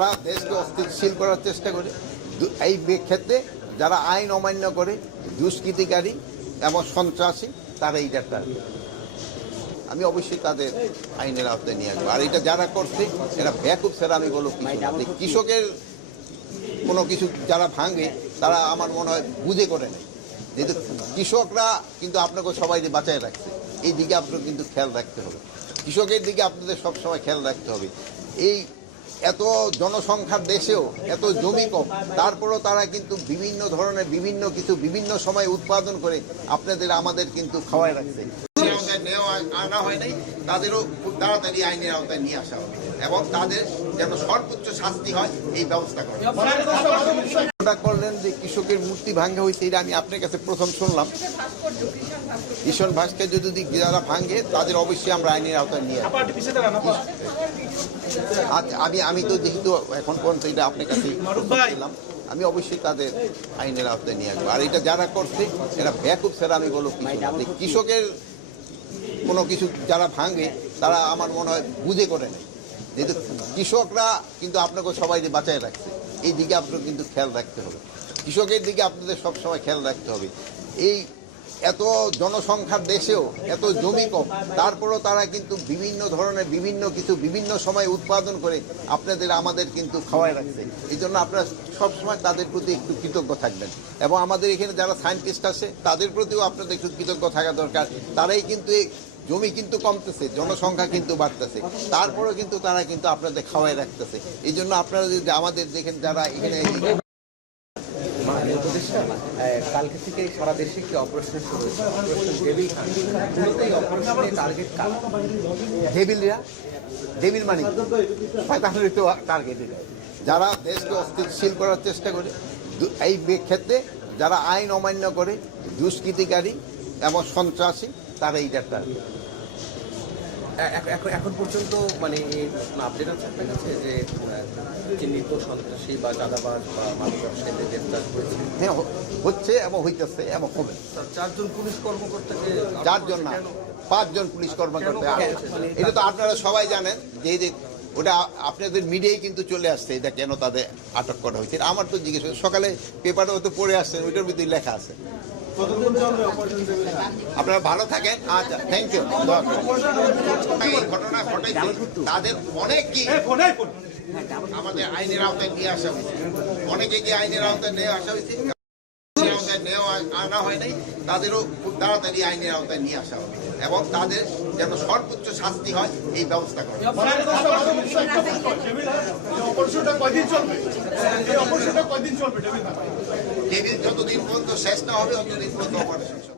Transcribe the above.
তারা দেশকে অস্থিতিশীল করার চেষ্টা করে। এই ক্ষেত্রে যারা আইন অমান্য করে, দুষ্কৃতিকারী এবং সন্ত্রাসী, তারা এইটা টার্গেট আমি অবশ্যই তাদের আইনের আওতায় নিয়ে আসব। আর এটা যারা করছে, এরা ব্যাকুপ ছাড়া আমি বলব কিছু কৃষকের কোনো কিছু যারা ভাঙে, তারা আমার মনে হয় বুঝে করে নেয়। যেহেতু কৃষকরা কিন্তু আপনাকে সবাই বাঁচায় রাখছে। এই দিকে আপনাকে কিন্তু খেয়াল রাখতে হবে। কৃষকের দিকে আপনাদের সবসময় খেয়াল রাখতে হবে। এই এত জনসংখ্যার দেশেও, এত জমি কম, তারপরেও তারা কিন্তু বিভিন্ন ধরনের বিভিন্ন কিছু বিভিন্ন সময় উৎপাদন করে আপনাদের, আমাদের কিন্তু খাওয়াই রাখছে। এবং তাদের যেন সর্বোচ্চ শাস্তি হয়, এই ব্যবস্থা করা ওটা করলেন যে কৃষকের মূর্তি ভাঙ্গা হয়েছে এটা আমি আপনার কাছে প্রথম শুনলাম। কিষণ ভাস্কর্য যদি যারা ভাঙ্গে তাদের অবশ্যই আমরা আইনের আওতায় নিয়ে আজ আমি আমি তো যেহেতু এখন পর্যন্ত এটা আপনার কাছে আমি অবশ্যই তাদের আইনের আওতায় নিয়ে আসব। আর এটা যারা করছে এরা ব্যাকুপ ছাড়া আমি না। কৃষকের কোনো কিছু যারা ভাঙে তারা আমার মনে হয় বুঝে করে নেয়। যেহেতু কৃষকরা কিন্তু আপনাকে সবাই বাঁচায় রাখছে। এই দিকে আপনাকে কিন্তু খেয়াল রাখতে হবে। কৃষকের দিকে আপনাদের সবসময় খেয়াল রাখতে হবে। এই এত জনসংখ্যার দেশেও এত জমি কম, তারপরেও তারা কিন্তু বিভিন্ন ধরনের বিভিন্ন কিছু বিভিন্ন সময় উৎপাদন করে আপনাদের, আমাদের কিন্তু খাওয়াই রাখছে। এই জন্য আপনারা সবসময় তাদের প্রতি একটু কৃতজ্ঞ থাকবেন। এবং আমাদের এখানে যারা সায়েন্টিস্ট আছে, তাদের প্রতিও আপনাদের একটু কৃতজ্ঞ থাকা দরকার। তারাই কিন্তু এই জমি কিন্তু কমতেছে জনসংখ্যা কিন্তু বাড়তেছে। তারপরেও কিন্তু তারা কিন্তু আপনাদের খাওয়াই রাখতেছে। এই জন্য আপনারা যদি আমাদের দেখেন যারা এখানে কালকে থেকে সারা দেশে অপারেশন শুরু হয়েছে। অপারেশন টার্গেট শয়তানের তো টার্গেট যারা দেশকে অস্থিতিশীল করার চেষ্টা করে এই ক্ষেত্রে যারা আইন অমান্য করে দুষ্কৃতিকারী এবং সন্ত্রাসী তারা এইটা টার্গেট এ- এ- এখন পর্যন্ত মানে আপডেট আছে আপনার কাছে যে চিহ্নিত সন্ত্রাসী বা চাঁদাবাজ বা মাদক ব্যবসায়ীদের গ্রেফতার করেছে হ্যাঁ হচ্ছে এবং হইতেছে এবং হবে। চারজন পুলিশ কর্মকর্তাকে চারজন না পাঁচজন পুলিশ কর্মকর্তা এটা তো আপনারা সবাই জানেন যে এই যে ওটা আপনাদের মিডিয়ায় কিন্তু চলে আসছে এটা কেন তাদের আটক করা হয়েছে? আমার তো জিজ্ঞেস সকালে পেপারেও তো পড়ে আসছে ওইটার ভিতরে লেখা আছে। আপনারা ভালো থাকেন। আচ্ছা থ্যাংক ইউ এই ঘটনা ঘটেছে তাদের অনেক কি আমাদের আইনের আওতায় নিয়ে আসা হয়েছে। অনেকে যে আইনের আওতায় নিয়ে আসা হয়েছে? আওতায় নেওয়া আনা হয় নাই। তাদেরও খুব তাড়াতাড়ি আইনের আওতায় নিয়ে আসা হবে। এবং তাদের যেন সর্বোচ্চ শাস্তি হয় এই ব্যবস্থা করা টেবিল যতদিন পর্যন্ত শেষ না হবে ততদিন পর্যন্ত অপারেশন।